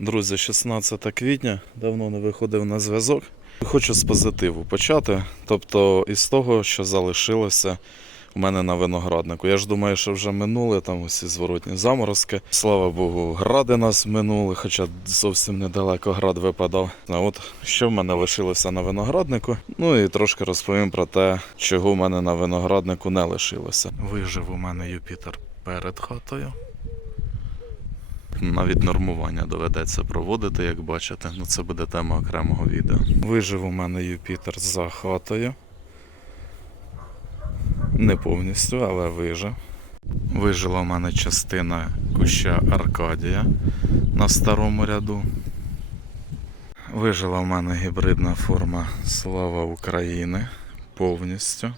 Друзі, 16 квітня, давно не виходив на зв'язок. Хочу з позитиву почати, тобто із того, що залишилося у мене на винограднику. Я ж думаю, що вже минули там усі зворотні заморозки. Слава Богу, гради нас минули, хоча зовсім недалеко град випадав. А от що в мене лишилося на винограднику. Ну і трошки розповім про те, чого в мене на винограднику не лишилося. Вижив у мене Юпітер перед хатою. Навіть нормування доведеться проводити, як бачите. Ну це буде тема окремого відео. Вижив у мене Юпітер за хатою. Не повністю, але вижив. Вижила у мене частина куща Аркадія на старому ряду. Вижила в мене гібридна форма Слава України повністю.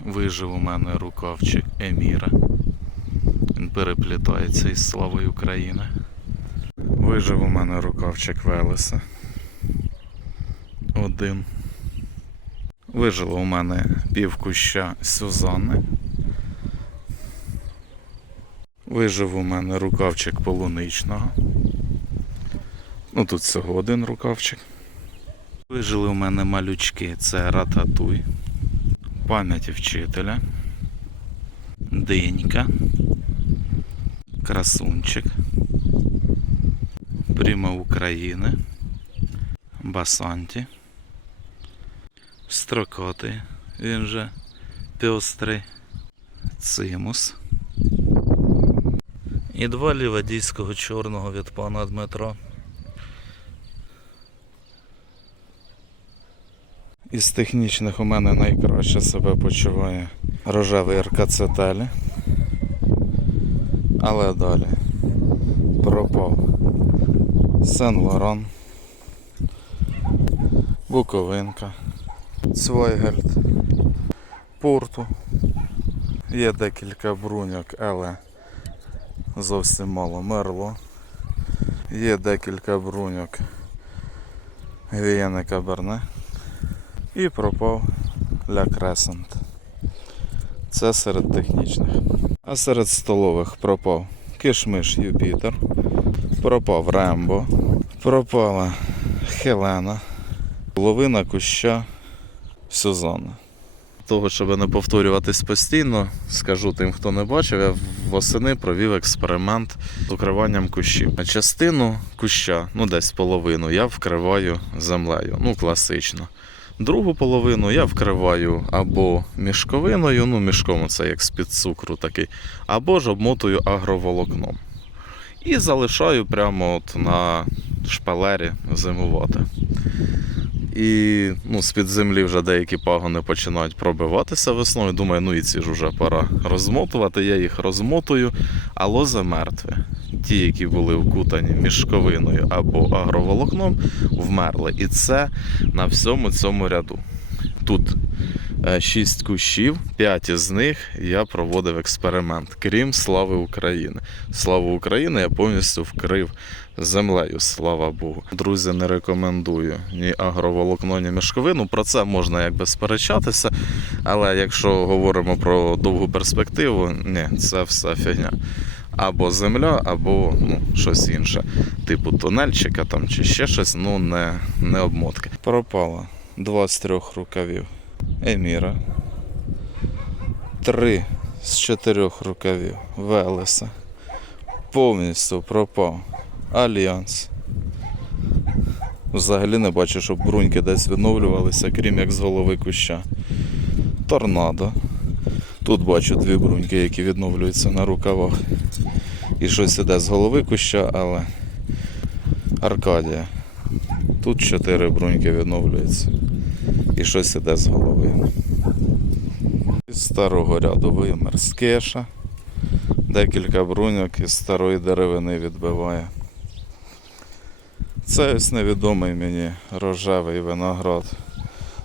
Вижив у мене рукавчик Еміра. Переплітається із славою України. Вижив у мене рукавчик Велеса. Один. Вижило у мене півкуща Сюзанни. Вижив у мене рукавчик полуничного. Ну тут всього один рукавчик. Вижили у мене малючки, це рататуй, пам'яті вчителя, динька, красунчик, Прима України, Басанті, Строкотий, він же пестрий, Цимус. І два лівадійського чорного від пана Дмитра. Із технічних у мене найкраще себе почуває рожевий РКЦТелі. Але далі пропав Сен Лоран, Буковинка, Цвайгельд, Порту. Є декілька бруньок, але зовсім мало мерло. Є декілька бруньок Гвієне Каберне. І пропав Ля Кресент. Це серед технічних. А серед столових пропав Кишмиш Юпітер, пропав Рембо, пропала Хелена, половина куща Сюзанна. Того, щоб не повторюватись постійно, скажу тим, хто не бачив, я восени провів експеримент з укриванням кущів. Частину куща, ну десь половину, я вкриваю землею, ну класично. Другу половину я вкриваю або мішковиною, ну мішком це як з-під цукру такий, або ж обмотую агроволокном. І залишаю прямо от на шпалері зимувати. І ну, з-під землі вже деякі пагони починають пробиватися весною. Думаю, ну і ці ж вже пора розмотувати. Я їх розмотую, а лози мертві. Ті, які були вкутані мішковиною або агроволокном, вмерли. І це на всьому цьому ряду. Тут 6 кущів, 5 із них я проводив експеримент, крім слави України. Славу України я повністю вкрив землею, слава Богу. Друзі, не рекомендую ні агроволокно, ні мішковину. Про це можна якби сперечатися. Але якщо говоримо про довгу перспективу, ні, це все фігня. Або земля, або ну, щось інше, типу тунельчика там чи ще щось, ну не, не обмотки. Пропало два з трьох рукавів Еміра, три з чотирьох рукавів Велеса. Повністю пропав Альянс. Взагалі не бачу, щоб бруньки десь відновлювалися, крім як з голови куща. Торнадо. Тут бачу дві бруньки, які відновлюються на рукавах. І щось іде з голови куща, але Аркадія. Тут чотири бруньки відновлюються. І щось іде з голови. Із старого ряду вимер з кеша. Декілька бруньок із старої деревини відбиває. Це ось невідомий мені рожевий виноград.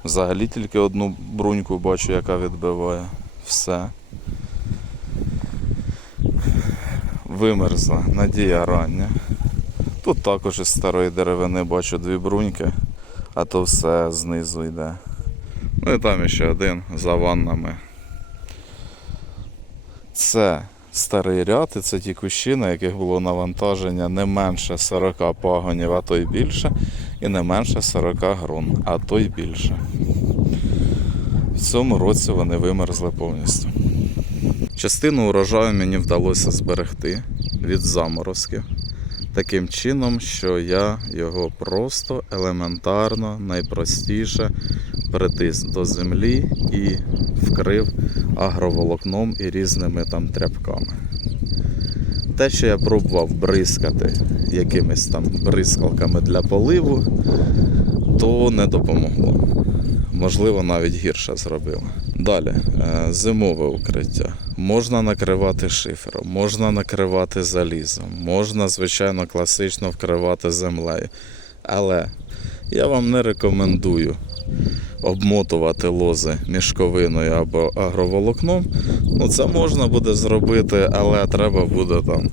Взагалі тільки одну бруньку бачу, яка відбиває. Все. Вимерзла надія рання. Тут також із старої деревини бачу дві бруньки, а то все знизу йде. Ну і там ще один за ваннами. Це старий ряд, і це ті кущі, на яких було навантаження не менше 40 пагонів, а то й більше, і не менше 40 грун, а то й більше. В цьому році вони вимерзли повністю. Частину урожаю мені вдалося зберегти від заморозків. Таким чином, що я його просто елементарно, найпростіше притис до землі і вкрив агроволокном і різними там тряпками. Те, що я пробував бризкати якимись там бризкалками для поливу, то не допомогло. Можливо, навіть гірше зробило. Далі, е, зимове укриття. Можна накривати шифером, можна накривати залізом, можна, звичайно, класично вкривати землею. Але я вам не рекомендую обмотувати лози мішковиною або агроволокном. Ну, це можна буде зробити, але треба буде там.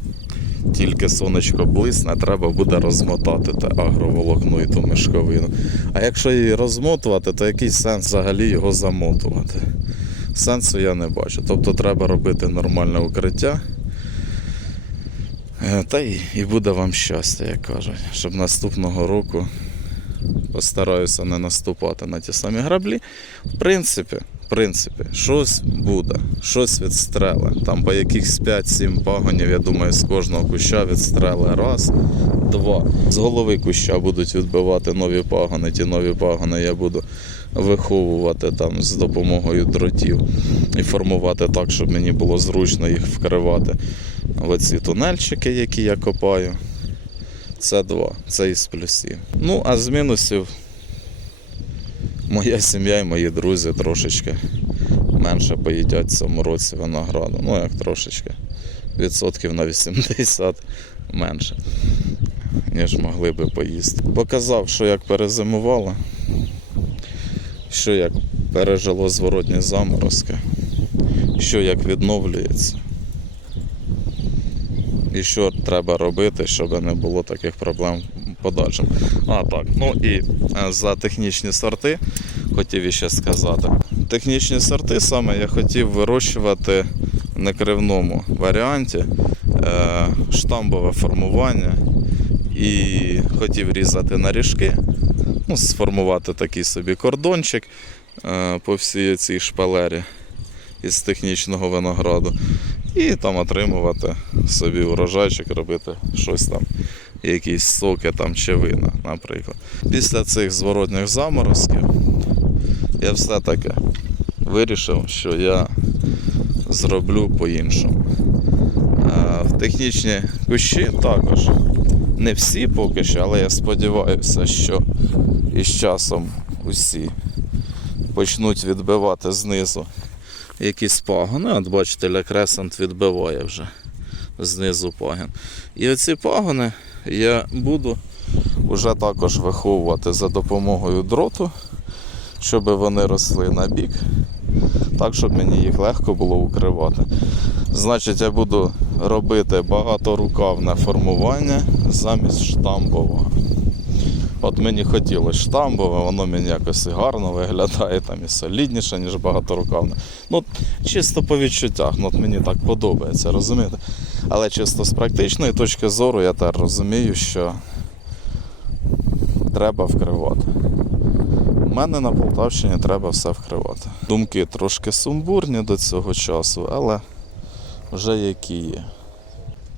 Тільки сонечко блисне, треба буде розмотати те агроволокно і ту мішковину. А якщо її розмотувати, то який сенс взагалі його замотувати? Сенсу я не бачу. Тобто треба робити нормальне укриття. Е, Та й, і буде вам щастя, як кажуть, щоб наступного року постараюся не наступати на ті самі граблі. В принципі, принципі, щось буде, щось відстреле. Там по якихось 5-7 пагонів, я думаю, з кожного куща відстреле раз, два. З голови куща будуть відбивати нові пагони. Ті нові пагони я буду виховувати там з допомогою дротів і формувати так, щоб мені було зручно їх вкривати. Оці тунельчики, які я копаю. Це два, це із плюсів. Ну, а з мінусів моя сім'я і мої друзі трошечки менше поїдять в цьому році винограду. Ну, як трошечки. Відсотків на 80 менше, ніж могли би поїсти. Показав, що як перезимувало, що як пережило зворотні заморозки, що як відновлюється. І що треба робити, щоб не було таких проблем в подальшому. А так, ну і е, за технічні сорти хотів іще сказати. Технічні сорти саме я хотів вирощувати в некривному варіанті, е, штамбове формування і хотів різати на ріжки, ну, сформувати такий собі кордончик е, по всій цій шпалері із технічного винограду. І там отримувати собі урожайчик, робити щось там, якісь соки там чи вина, наприклад. Після цих зворотних заморозків я все-таки вирішив, що я зроблю по-іншому. Технічні кущі також. Не всі поки що, але я сподіваюся, що із часом усі почнуть відбивати знизу якісь пагони. От бачите, Ля відбиває вже знизу пагін. І оці пагони я буду вже також виховувати за допомогою дроту, щоб вони росли на бік, так, щоб мені їх легко було укривати. Значить, я буду робити багаторукавне формування замість штамбового. От мені хотілося штамбове, воно мені якось і гарно виглядає, там і солідніше, ніж багаторукавне. Ну, чисто по відчуттях, ну, от мені так подобається, розумієте? Але чисто з практичної точки зору я теж розумію, що треба вкривати. У мене на Полтавщині треба все вкривати. Думки трошки сумбурні до цього часу, але вже які є.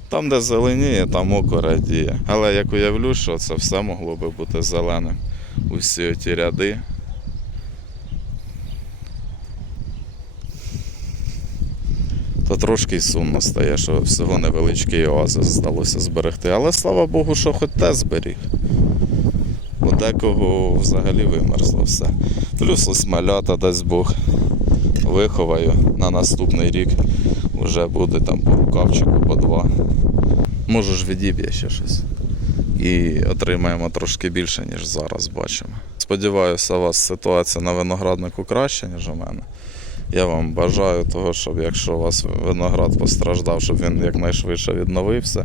Там, де зеленіє, там око радіє. Але як уявлю, що це все могло би бути зеленим. Усі ті ряди. То трошки й сумно стає, що всього невеличкий оазис здалося зберегти. Але слава Богу, що хоч те зберіг. У декого взагалі вимерзло все. Плюс ось малята, дасть Бог, виховаю на наступний рік. Вже буде там по рукавчику, по два. Може ж відіб'є ще щось. І отримаємо трошки більше, ніж зараз бачимо. Сподіваюся, у вас ситуація на винограднику краще, ніж у мене. Я вам бажаю того, щоб якщо у вас виноград постраждав, щоб він якнайшвидше відновився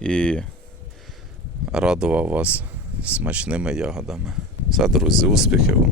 і радував вас смачними ягодами. Все, друзі, успіхів!